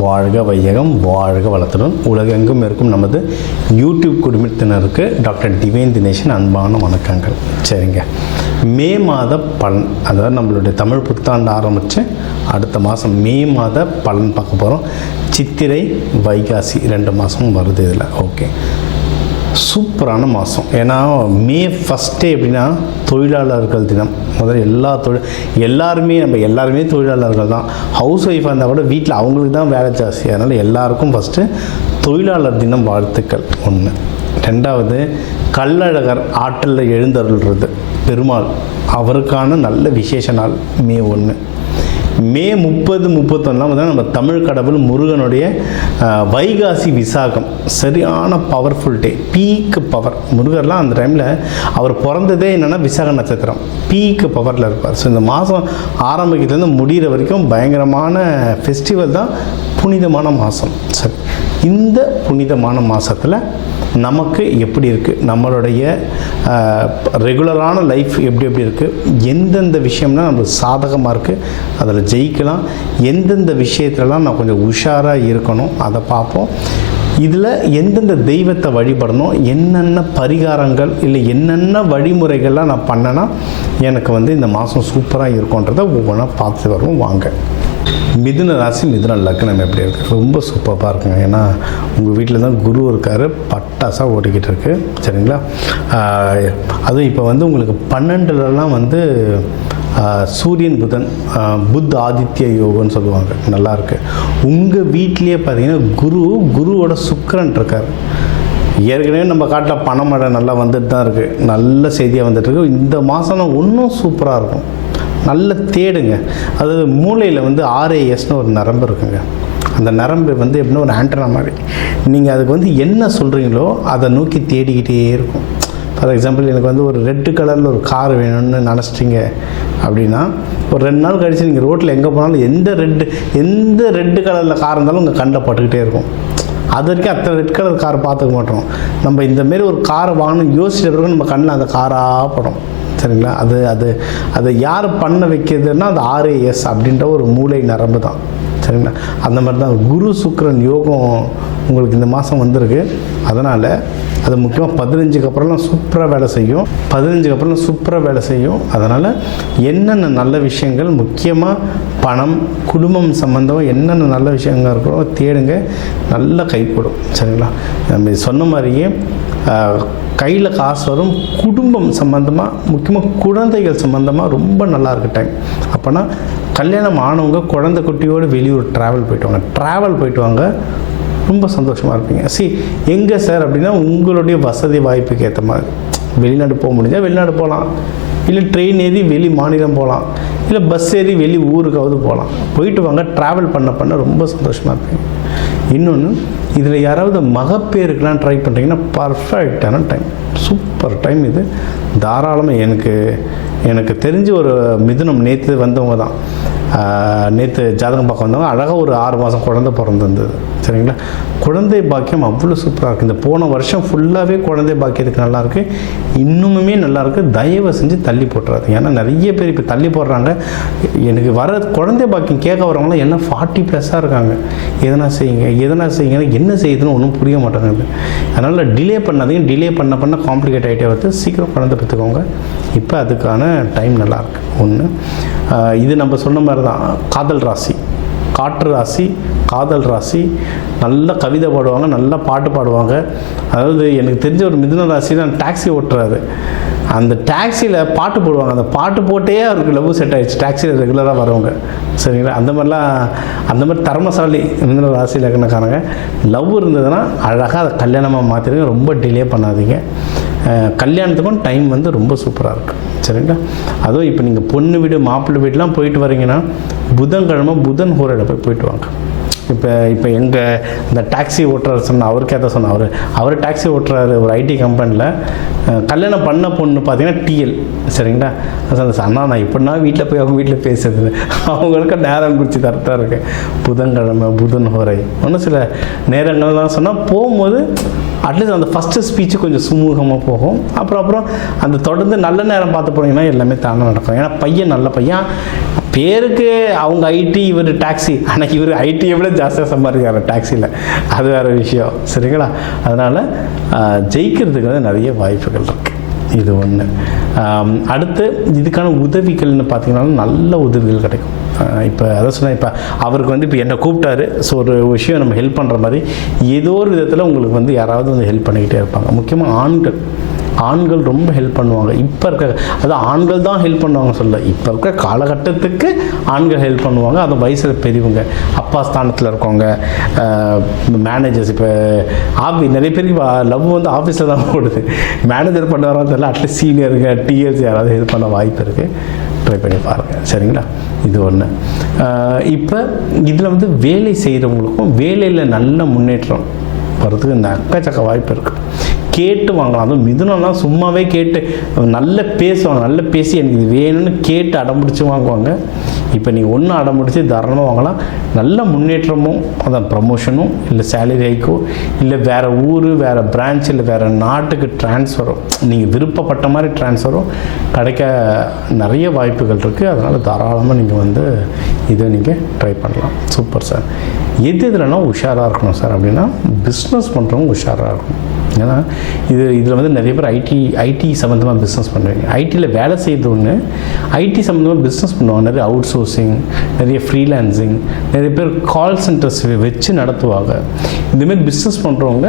வாழ்க வையகம், வாழ்க வளத்துடன் உலகெங்கும் இருக்கும் நமது யூடியூப் குடும்பத்தினருக்கு டாக்டர் டிவைன் தினேஷன் அன்பான வணக்கங்கள். சரிங்க, மே மாத பலன், அதாவது நம்மளுடைய தமிழ் புத்தாண்டு ஆரம்பித்து அடுத்த மாதம் மே மாத பலன் பார்க்க போகிறோம். சித்திரை வைகாசி 2 மாதமும் வருது இதில். ஓகே, சூப்பரான மாதம். ஏன்னா மே ஃபஸ்ட்டே எப்படின்னா தொழிலாளர்கள் தினம். முதல்ல எல்லாருமே தொழிலாளர்கள் தான். ஹவுஸ் ஒய்ஃபாக இருந்தால் கூட வீட்டில் அவங்களுக்கு தான் வேலை ஜாஸ்தி. அதனால் எல்லாருக்கும் ஃபஸ்ட்டு தொழிலாளர் தினம் வாழ்த்துக்கள் ஒன்று. ரெண்டாவது, கள்ளழகர் ஆற்றலில் எழுந்தருள்றது பெருமாள், அவருக்கான நல்ல விசேஷ நாள் மே 1. மே 30, 31 தான் நம்ம தமிழ் கடவுள் முருகனுடைய வைகாசி விசாகம். சரியான பவர்ஃபுல் டே, பீக்கு பவர். முருகர்லாம் அந்த டைமில் அவர் பிறந்ததே என்னென்னா விசாக நட்சத்திரம், பீக்கு பவரில் இருப்பார். ஸோ இந்த மாதம் ஆரம்பிக்கிறதுலேருந்து முடிகிற வரைக்கும் பயங்கரமான ஃபெஸ்டிவல் தான், புனிதமான மாதம். சரி, இந்த புனிதமான மாதத்தில் நமக்கு எப்படி இருக்குது, நம்மளுடைய ரெகுலரான லைஃப் எப்படி இருக்குது, எந்தெந்த விஷயம்னா நம்மளுக்கு சாதகமாக இருக்குது, அதில் ஜெயிக்கலாம், எந்தெந்த விஷயத்துலலாம் நான் கொஞ்சம் உஷாராக இருக்கணும் அதை பார்ப்போம். இதில் எந்தெந்த தெய்வத்தை வழிபடணும், என்னென்ன பரிகாரங்கள் இல்லை என்னென்ன வழிமுறைகள்லாம் நான் பண்ணேன்னா எனக்கு இந்த மாதம் சூப்பராக இருக்கும்ன்றதை ஒவ்வொன்றா பார்த்து வருவோம். வாங்க. மிதுன ராசி, மிதுன லக்னம் எப்படி இருக்குது? ரொம்ப சூப்பராக இருக்குங்க. ஏன்னா உங்கள் வீட்டில் தான் குரு இருக்கார், பட்டாசாக ஓடிக்கிட்டு இருக்குது. சரிங்களா? அதுவும் இப்போ உங்களுக்கு 12லலாம் சூரியன் புதன், புத் ஆதித்ய யோகம்னு சொல்லுவாங்க, நல்லாயிருக்கு. உங்கள் வீட்லேயே பார்த்தீங்கன்னா குருவோட சுக்கிரன் இருக்கார். ஏற்கனவே நம்ம காட்டில் பணமழை நல்லா வந்துட்டு தான் இருக்குது, நல்ல செய்தியாக வந்துட்டுருக்கு. இந்த மாதம் இன்னும் சூப்பராக இருக்கும். நல்ல தேடுங்க. அதாவது மூளையில் RASன்னு ஒரு நரம்பு இருக்குங்க. அந்த நரம்பு எப்படின்னா ஒரு ஆண்டனா மாதிரி. நீங்கள் அதுக்கு என்ன சொல்கிறீங்களோ அதை நோக்கி தேடிக்கிட்டே இருக்கும். ஃபார் எக்ஸாம்பிள், எனக்கு ஒரு ரெட்டு கலரில் ஒரு கார் வேணும்னு நினச்சிட்டிங்க அப்படின்னா ஒரு 2 நாள் கழித்து நீங்கள் ரோட்டில் எங்கே போனாலும் எந்த ரெட்டு கலரில் கார் இருந்தாலும் உங்கள் கண்ணில் பட்டுக்கிட்டே இருக்கும். அது வரைக்கும் அத்தனை ரெட் கலர் கார் பார்த்துக்க மாட்டோம். நம்ம இந்தமாரி ஒரு காரை வாங்கணும் யோசிச்ச பிறகு நம்ம கண்ணில் அந்த காராக படும். சரிங்களா? அது யார் பண்ண வைக்கிறதுன்னா அந்த RAS அப்படின்ற ஒரு மூளை நரம்பு தான். சரிங்களா? அந்த மாதிரி தான் குரு சுக்கிரன் யோகம் உங்களுக்கு இந்த மாதம் வந்திருக்கு. அதனால் அது முக்கியமாக 15க்கு அப்புறம்லாம் சூப்பராக வேலை செய்யும். அதனால் என்னென்ன நல்ல விஷயங்கள், முக்கியமாக பணம், குடும்பம் சம்மந்தமாக என்னென்ன நல்ல விஷயங்கள் இருக்கிறோ தேடுங்க, நல்லா கைப்படும். சரிங்களா? நம்ம சொன்ன மாதிரியே கையில் காசு வரும். குடும்பம் சம்மந்தமாக, முக்கியமாக குழந்தைகள் சம்மந்தமாக ரொம்ப நல்லா இருக்கு டைம். அப்போனா கல்யாணம் ஆனவங்க குழந்தை குட்டியோடு வெளியூர் ட்ராவல் போயிட்டு வாங்க, ரொம்ப சந்தோஷமாக இருப்பீங்க. எங்கே சார் அப்படின்னா உங்களுடைய வசதி வாய்ப்புக்கு ஏற்ற மாதிரி வெளிநாடு போக முடிஞ்சால் வெளிநாடு போகலாம், இல்லை ட்ரெயின் ஏறி வெளி மாநிலம் போகலாம், இல்லை பஸ் ஏறி வெளி ஊருக்காவது போகலாம். போயிட்டு வாங்க, ட்ராவல் பண்ண ரொம்ப சந்தோஷமாக இருப்பீங்க. இன்னொன்று, இதில் யாராவது மகப்பேருக்கெலாம் ட்ரை பண்ணுறீங்கன்னா பர்ஃபெக்டான டைம், சூப்பர் டைம் இது. தாராளமாக எனக்கு தெரிஞ்ச ஒரு மிதுனம் நேற்று வந்தவங்க தான், நேற்று ஜாதகம் பார்க்க வந்தவங்க, அழகாக ஒரு 6 மாதம் குழந்தை பிறந்திருந்தது. சரிங்களா? குழந்தை பாக்கியம் அவ்வளோ சூப்பராக இருக்குது. இந்த போன வருஷம் ஃபுல்லாகவே குழந்தை பாக்கியத்துக்கு நல்லாயிருக்கு, இன்னுமே நல்லாயிருக்கு. தயவு செஞ்சு தள்ளி போட்டுறாது. ஏன்னா நிறைய பேர் இப்போ தள்ளி போடுறாங்க. எனக்கு வர குழந்தை பாக்கியம் கேட்க வரவங்களாம் எல்லாம் 40+ இருக்காங்க. எதனா செய்யுங்க என்ன செய்யுதுன்னு ஒன்றும் புரிய மாட்டேங்குது. அதனால் டிலே பண்ணாதீங்க. டிலே பண்ண காம்ப்ளிகேட் ஆகிட்டே வருது. சீக்கிரம் குழந்தை பெற்றுக்கோங்க. இப்போ அதுக்கான டைம் நல்லாயிருக்கு. ஒன்று, இது நம்ம சொன்ன மாதிரி தான். காதல் ராசி, காற்று ராசி, காதல் ராசி, நல்ல கவிதை பாடுவாங்க, நல்லா பாட்டு பாடுவாங்க. அதாவது எனக்கு தெரிஞ்ச ஒரு மிதுன ராசி தான் டாக்ஸி ஓட்டுறாரு. அந்த டாக்ஸியில் பாட்டு போடுவாங்க. அந்த பாட்டு போட்டே அவருக்கு லவ் செட் ஆகிடுச்சு, டாக்ஸியில் ரெகுலராக வரவங்க. சரிங்களா? அந்த மாதிரி திறமசாலி மிதுன ராசி லக்னக்காரங்க. லவ் இருந்ததுன்னா அழகாக அதை கல்யாணமாக மாற்றிடுங்க. ரொம்ப டிலே பண்ணாதீங்க. கல்யாணத்துக்கும் டைம் ரொம்ப சூப்பராக இருக்குது. சரிங்களா? அதுவும் இப்போ நீங்கள் பொண்ணு வீடு மாப்பிள்ளை வீடுலாம் போயிட்டு வரீங்கன்னா புதன்கிழமை புதன் ஹோரையில் போயிட்டு வாங்க. இப்போ எங்கள் இந்த டாக்ஸி ஓட்டுறாரு சொன்ன அவருக்கே தான் சொன்னார். அவர் டாக்ஸி ஓட்டுறாரு ஒரு IT கம்பெனியில். கல்யாணம் பண்ண பொண்ணு பார்த்தீங்கன்னா TL. சரிங்களா? அண்ணா நான் இப்படின்னா வீட்டில் போய் அவங்க வீட்டில் பேசுறது, அவங்களுக்கு நேரம் குறித்து கரெக்டாக இருக்கு. புதன்கிழமை புதன் ஹோரை ஒன்றும் சில நேரங்கள்லாம் சொன்னால் போகும்போது அட்லீஸ்ட் அந்த ஃபஸ்ட்டு ஸ்பீச்சு கொஞ்சம் சுமூகமாக போகும். அப்புறம் அந்த தொடர்ந்து நல்ல நேரம் பார்த்து போனீங்கன்னா எல்லாமே தானே நடக்கும். ஏன்னா பையன் நல்ல பையன், பேருக்கு அவங்க ஐடி, இவர் டாக்ஸி. ஆனால் இவர் ஐடியை விட ஜாஸ்தியாக சம்பாதிக்கிறார் டாக்ஸியில். அது வேறு விஷயம். சரிங்களா? அதனால் ஜெயிக்கிறதுக்கு வந்து நிறைய வாய்ப்புகள் இருக்குது. இது ஒன்று. அடுத்து இதுக்கான உதவிகள்னு பார்த்தீங்கன்னா நல்ல உதவிகள் கிடைக்கும். இப்போ அதை சொன்னால், இப்போ அவருக்கு வந்து இப்போ என்னை கூப்பிட்டாரு, ஸோ ஒரு விஷயம் நம்ம ஹெல்ப் பண்ணுற மாதிரி ஏதோ ஒரு விதத்தில் உங்களுக்கு வந்து யாராவது வந்து ஹெல்ப் பண்ணிக்கிட்டே இருப்பாங்க. முக்கியமாக ஆண்கள் ரொம்ப ஹெல்ப் பண்ணுவாங்க. இப்போ இருக்க, அதான் ஆண்கள் தான் ஹெல்ப் பண்ணுவாங்க சொல்ல, இப்போ இருக்க காலகட்டத்துக்கு ஆண்கள் ஹெல்ப் பண்ணுவாங்க. அது வயசில் பெரியவங்க, அப்பா ஸ்தானத்தில் இருக்கவங்க, மேனேஜர்ஸ். இப்போ நிறைய பேருக்கு லவ் வந்து ஆஃபீஸில் தான் போடுது. மேனேஜர் பண்ணுவாரா தெரியல, அட்லீஸ்ட் சீனியருங்க, டிஎல்ஸ் யாராவது ஹெல்ப் பண்ண வாய்ப்பு இருக்குது. ட்ரை பண்ணி பாருங்கள். சரிங்களா? இது ஒன்று. இப்போ இதில் வந்து வேலை செய்கிறவங்களுக்கும் வேலையில் நல்ல முன்னேற்றம் வர்றதுக்கு இந்த அக்கச்சக்க வாய்ப்பு இருக்குது. கேட்டு வாங்கலாம். அதுவும் மிதுனம்லாம் சும்மாவே கேட்டு நல்ல பேசுவாங்க. நல்ல பேசி எனக்கு இது வேணும்னு கேட்டு அடம்பிடிச்சு வாங்குவாங்க. இப்போ நீங்கள் ஒன்று அடம்பிடிச்சி தாராளமாக வாங்கலாம். நல்ல முன்னேற்றமும், அதான் ப்ரமோஷனும், இல்லை சேலரி ஹைக்கோ, இல்லை வேறு ஊர், வேறு பிரான்ச், இல்லை வேறு நாட்டுக்கு ட்ரான்ஸ்ஃபரும், நீங்கள் விருப்பப்பட்ட மாதிரி ட்ரான்ஸ்ஃபரும் கிடைக்க நிறைய வாய்ப்புகள் இருக்குது. அதனால் தாராளமாக நீங்கள் வந்து இதை நீங்கள் ட்ரை பண்ணலாம். Super sir. எதுலனா உஷாராக இருக்கணும் சார் அப்படின்னா, பிஸ்னஸ் பண்ணுறவங்க உஷாராக இருக்கணும். ஏன்னா இதில் வந்து நிறைய பேர் ஐடி சம்மந்தமாக பிஸ்னஸ் பண்ணுறீங்க. ஐடியில் வேலை செய்கிறது ஒன்று, ஐடி சம்மந்தமாக பிஸ்னஸ் பண்ணுவாங்க. நிறைய அவுட் சோர்சிங், நிறைய ஃப்ரீலான்சிங், நிறைய பேர் கால் சென்டர்ஸ் வச்சு நடத்துவாங்க. இந்தமாரி பிஸ்னஸ் பண்ணுறவங்க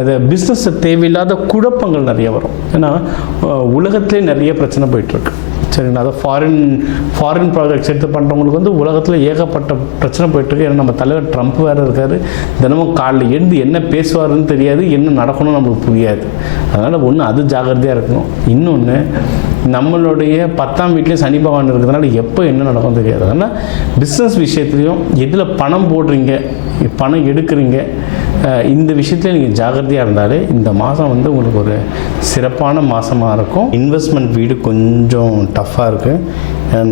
அது பிஸ்னஸ் தேவையில்லாத குழப்பங்கள் நிறைய வரும். ஏன்னா உலகத்திலே நிறைய பிரச்சனை போயிட்டுருக்கு. சரிங்களா? அதை ஃபாரின் ப்ராஜெக்ட்ஸ் எடுத்து பண்ணுறவங்களுக்கு வந்து உலகத்தில் ஏகப்பட்ட பிரச்சனை போயிட்டுருக்கு. ஏன்னா நம்ம தலைவர் ட்ரம்ப் வேறு இருக்கார். தினமும் காலையில் எழுந்து என்ன பேசுவாருன்னு தெரியாது, என்ன நடக்கணும்னு நம்மளுக்கு புரியாது. அதனால் ஒன்று அது ஜாகிரதையாக இருக்கணும். இன்னொன்று, நம்மளுடைய 10ஆம் வீட்லேயும் சனி பகவான் இருக்கிறதுனால எப்போ என்ன நடக்கும் தெரியாது. அதனால் பிஸ்னஸ் விஷயத்துலையும் எதில் பணம் போடுறீங்க, பணம் எடுக்கிறீங்க, இந்த விஷயத்தில் நீங்கள் ஜாகிரதையாக இருந்தாலே இந்த மாதம் வந்து உங்களுக்கு ஒரு சிறப்பான மாதமாக இருக்கும். இன்வெஸ்ட்மெண்ட் வீடு கொஞ்சம் டஃப்பாக இருக்குது.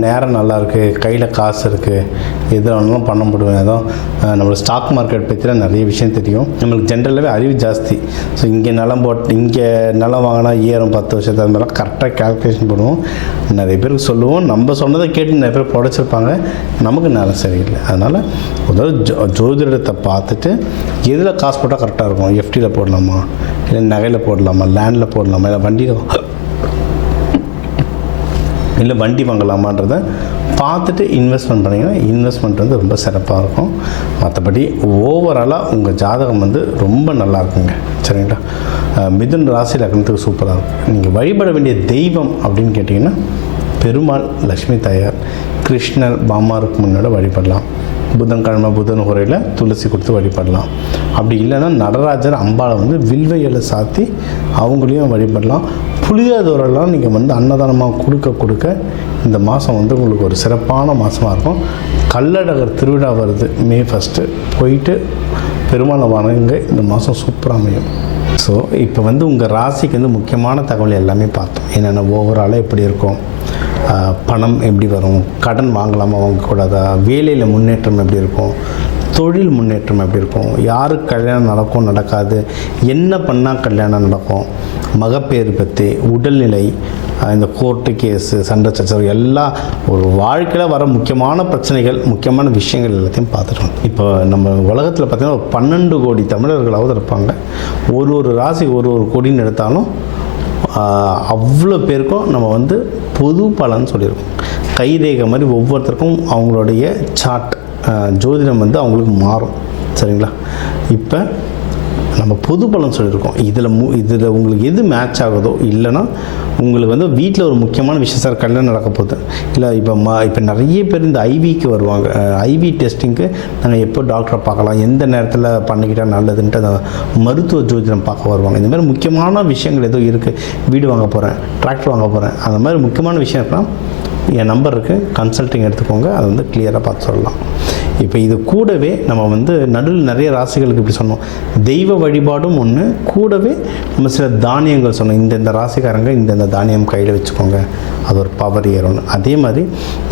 நேரம் நல்லா இருக்குது, கையில் காசு இருக்குது, எதில் வேணாலும் பண்ண முடியும். ஏதோ நம்மளுக்கு ஸ்டாக் மார்க்கெட் பற்றிலாம் நிறைய விஷயம் தெரியும். நம்மளுக்கு ஜென்ரலாகவே அறிவு ஜாஸ்தி. ஸோ இங்கே இங்கே நிலம் வாங்கினா ஏறும் 10 வருஷத்துக்கு, அது மாதிரிலாம் கரெக்டாக கேல்குலேஷன் பண்ணுவோம். நிறைய பேருக்கு சொல்லுவோம், நம்ம சொன்னதை கேட்டு நிறைய பேர் புடைச்சிருப்பாங்க. நமக்கு நேரம் சரியில்லை. அதனால் முதல்ல ஜோதிடத்தை பார்த்துட்டு எதில் காசு போட்டால் கரெக்டாக இருக்கும், எஃப்டியில் போடலாமா, இல்லை நகையில் போடலாமா, லேண்டில் போடலாமா, இல்லை வண்டி வாங்கலாமான்றதை பார்த்துட்டு இன்வெஸ்ட்மெண்ட் பண்ணிங்கன்னா இன்வெஸ்ட்மெண்ட் வந்து ரொம்ப சிறப்பாக இருக்கும். மற்றபடி ஓவராலாக உங்கள் ஜாதகம் வந்து ரொம்ப நல்லா இருக்குங்க. சரிங்களா? மிதுன ராசி லக்னத்துக்கு சூப்பராக இருக்கும். நீங்கள் வழிபட வேண்டிய தெய்வம் அப்படின்னு கேட்டிங்கன்னா பெருமாள், லக்ஷ்மி தாயார், கிருஷ்ணர், பாமாருக்கு முன்னோட வழிபடலாம். புதன்கிழமை புதன் உரையில் துளசி கொடுத்து வழிபடலாம். அப்படி இல்லைன்னா நடராஜர், அம்பாளை வந்து வில்வ இலை சாத்தி அவங்களையும் வழிபடலாம். புளியாதோரெல்லாம் நீங்கள் வந்து அன்னதானமாக கொடுக்க இந்த மாதம் வந்து உங்களுக்கு ஒரு சிறப்பான மாதமாக இருக்கும். கள்ளழகர் திருவிழா வருது May 1. போயிட்டு பெருமாளை வணங்க இந்த மாதம் சூப்பராக அமையும். ஸோ இப்போ வந்து உங்கள் ராசிக்கு வந்து முக்கியமான தகவல் எல்லாமே பார்த்தோம். என்னென்ன ஓவராலாக எப்படி இருக்கும், பணம் எப்படி வரும், கடன் வாங்கலாமா வாங்கக்கூடாதா, வேலையில் முன்னேற்றம் எப்படி இருக்கும், தொழில் முன்னேற்றம் எப்படி இருக்கும், யாருக்கு கல்யாணம் நடக்கும் நடக்காது, என்ன பண்ணால் கல்யாணம் நடக்கும், மகப்பேறு பற்றி, உடல்நிலை, இந்த கோர்ட்டு கேஸு, சண்டை சச்சரவு, எல்லாம் ஒரு வாழ்க்கையில் வர முக்கியமான பிரச்சனைகள், முக்கியமான விஷயங்கள் எல்லாத்தையும் பார்த்துட்டோம். இப்போ நம்ம உலகத்தில் பார்த்திங்கன்னா ஒரு 12 கோடி தமிழர்களாவது இருப்பாங்க. ஒரு ராசி ஒரு கோடின்னு எடுத்தாலும் அவ்வளோ பேருக்கும் நம்ம வந்து பொது பலன் சொல்லியிருக்கோம். கைரேகை மாதிரி ஒவ்வொருத்தருக்கும் அவங்களுடைய சார்ட், ஜோதிடம் வந்து அவங்களுக்கு மாறும். சரிங்களா? இப்போ நம்ம பொது பலன் சொல்லியிருக்கோம். இதில் உங்களுக்கு எது மேட்ச் ஆகுதோ, இல்லைன்னா உங்களுக்கு வந்து வீட்டில் ஒரு முக்கியமான விஷயம், சார் கல்யாணம் நடக்க போகுது, இல்லை இப்போ நிறைய பேர் இந்த ஐவிக்கு வருவாங்க. ஐவி டெஸ்டிங்க்கு நாங்கள் எப்போ டாக்டரை பார்க்கலாம், எந்த நேரத்தில் பண்ணிக்கிட்டால் நல்லதுன்ட்டு அந்த மருத்துவ ஜோதிடம் பார்க்க வருவாங்க. இந்த மாதிரி முக்கியமான விஷயங்கள் ஏதோ இருக்குது, வீடு வாங்க போகிறேன், டிராக்டர் வாங்க போகிறேன், அந்த மாதிரி முக்கியமான விஷயம் இருக்கலாம், என் நம்பர் இருக்குது, கன்சல்ட்டிங் எடுத்துக்கோங்க. அதை வந்து கிளியராக பார்த்து சொல்லலாம். இப்போ இது கூடவே நம்ம வந்து நடுவில் நிறைய ராசிகளுக்கு இப்படி சொன்னோம், தெய்வ வழிபாடும் ஒன்று, கூடவே நம்ம சில தானியங்கள் சொன்னோம். இந்த ராசிக்காரங்க இந்த தானியம் கையில் வச்சுக்கோங்க, அது ஒரு பவர் ஏறணும். அதே மாதிரி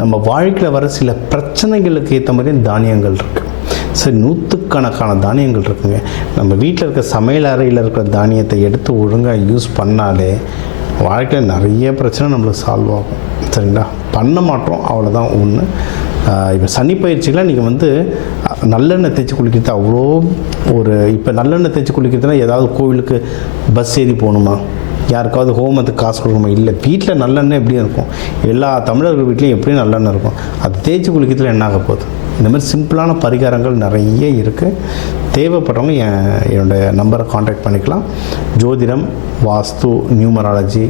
நம்ம வாழ்க்கையில் வர சில பிரச்சனைகளுக்கு ஏற்ற மாதிரி தானியங்கள் இருக்குது. சரி, 100கணக்கான தானியங்கள் இருக்குங்க. நம்ம வீட்டில் இருக்க சமையல் அறையில் இருக்கிற தானியத்தை எடுத்து ஒழுங்காக யூஸ் பண்ணாலே வாழ்க்கையில் நிறைய பிரச்சனை நம்மளுக்கு சால்வ் ஆகும். சரிங்களா? பண்ண மாட்டோம், அவ்வளோதான் ஒன்று. இப்போ சனி பயிற்சிகளாக நீங்கள் வந்து நல்லெண்ணெய் தேய்ச்சி குளிக்கிறது அவ்வளோ இப்போ நல்லெண்ணெய் தேய்ச்சி குளிக்கிறதுனா ஏதாவது கோவிலுக்கு பஸ் ஏறி போகணுமா, யாருக்காவது ஹோமத்துக்கு காசு கொடுக்கணுமா? இல்லை, வீட்டில் நல்லெண்ணெய் எப்படியும் இருக்கும். எல்லா தமிழர்கள் வீட்லேயும் எப்படியும் நல்லெண்ணெய் இருக்கும். அது தேய்ச்சி குளிக்கிறதுல என்ன ஆக போகுது? இந்த மாதிரி சிம்பிளான பரிகாரங்கள் நிறைய இருக்குது. தேவைப்படுறவங்க என்னோடய நம்பரை காண்டாக்ட் பண்ணிக்கலாம். ஜோதிடம், வாஸ்து, நியூமராலஜி,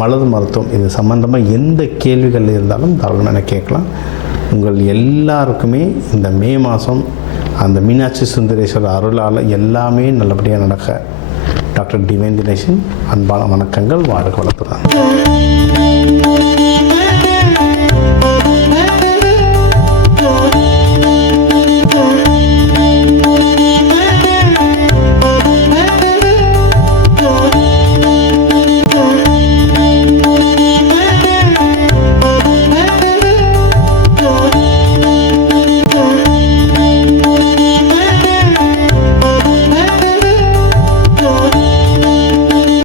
மலர் மருத்துவம் இது சம்மந்தமாக எந்த கேள்விகள் இருந்தாலும் தாராளமாக கேட்கலாம். உங்கள் எல்லாருக்குமே இந்த மே மாதம் அந்த மீனாட்சி சுந்தரேஸ்வரர் அருளால் எல்லாமே நல்லபடியாக நடக்க டாக்டர் டிவைன் தினேஷன் அன்பான வணக்கங்கள். வாழ்க வளத்துடன்.